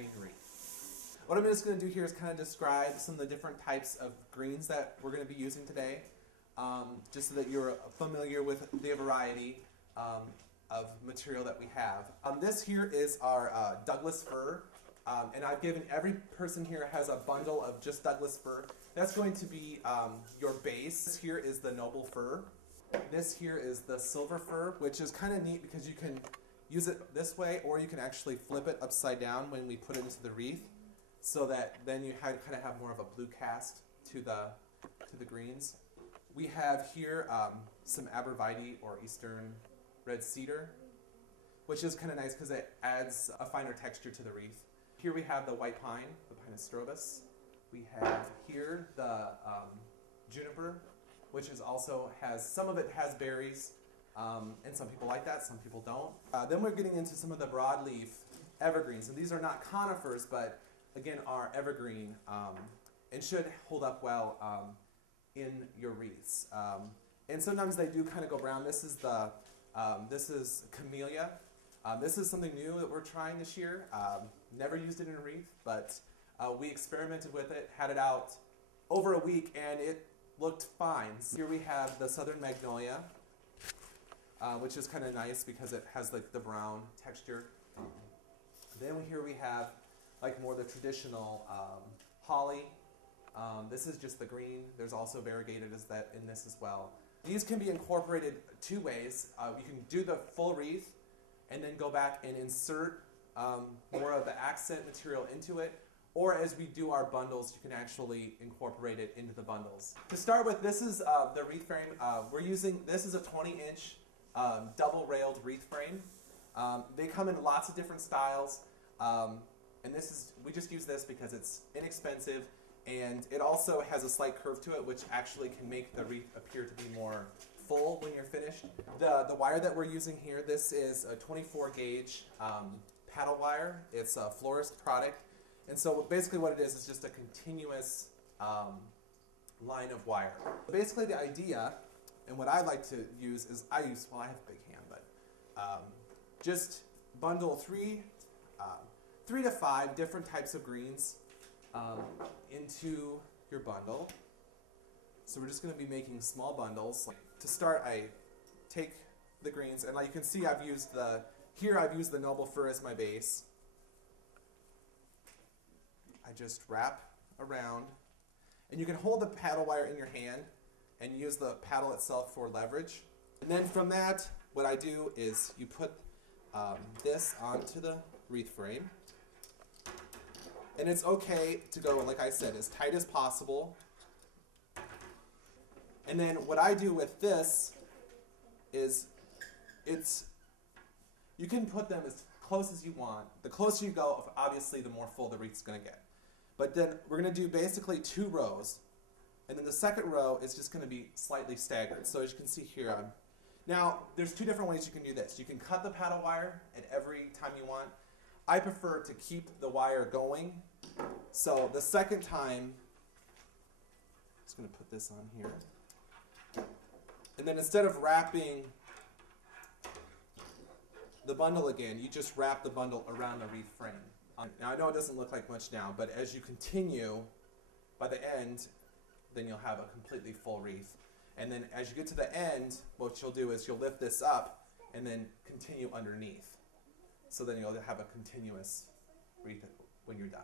evergreen wreath. What I'm just going to do here is kind of describe some of the different types of greens that we're going to be using today, just so that you're familiar with the variety of material that we have. This here is our Douglas fir, and I've given every person here has a bundle of just Douglas fir. That's going to be your base. This here is the noble fir. This here is the silver fir, which is kind of neat because you can use it this way, or you can actually flip it upside down when we put it into the wreath, so that then you kind of have more of a blue cast to the greens. We have here some Abrevieties or Eastern red cedar, which is kind of nice because it adds a finer texture to the wreath. Here we have the white pine, the Pinus strobus. We have here the juniper, which is also some of it has berries, and some people like that, some people don't. Then we're getting into some of the broadleaf evergreens, and these are not conifers, but again are evergreen and should hold up well in your wreaths. And sometimes they do kind of go brown. This is camellia. This is something new that we're trying this year. Never used it in a wreath, but we experimented with it, had it out over a week, and it looked fine. So here we have the southern magnolia, which is kind of nice because it has like the brown texture. Then here we have like more the traditional holly. This is just the green. There's also variegated as that in this as well. These can be incorporated two ways. You can do the full wreath and then go back and insert more of the accent material into it. Or as we do our bundles, you can actually incorporate it into the bundles. To start with, this is the wreath frame. This is a 20-inch double-railed wreath frame. They come in lots of different styles. And we just use this because it's inexpensive, and it also has a slight curve to it, which actually can make the wreath appear to be more full when you're finished. The wire that we're using here, this is a 24-gauge paddle wire. It's a florist product. And so basically what it is just a continuous line of wire. Basically the idea, and what I like to use is, I have a big hand, but just bundle three to five different types of greens into your bundle. So we're just going to be making small bundles. To start, I take the greens, and like you can see, I've used the noble fir as my base. I just wrap around, and you can hold the paddle wire in your hand and use the paddle itself for leverage. And then from that, what I do is you put this onto the wreath frame, and it's okay to go, like I said, as tight as possible. And then what I do with this is you can put them as close as you want. The closer you go, obviously, the more full the wreath's going to get. But then we're going to do basically 2 rows, and then the second row is just going to be slightly staggered. So as you can see here, now there's 2 different ways you can do this. You can cut the paddle wire at every time you want. I prefer to keep the wire going. So the second time, I'm just going to put this on here. And then instead of wrapping the bundle again, you just wrap the bundle around the wreath frame. Now I know it doesn't look like much now, but as you continue, by the end, then you'll have a completely full wreath. And then as you get to the end, what you'll do is you'll lift this up and then continue underneath. So then you'll have a continuous wreath when you're done.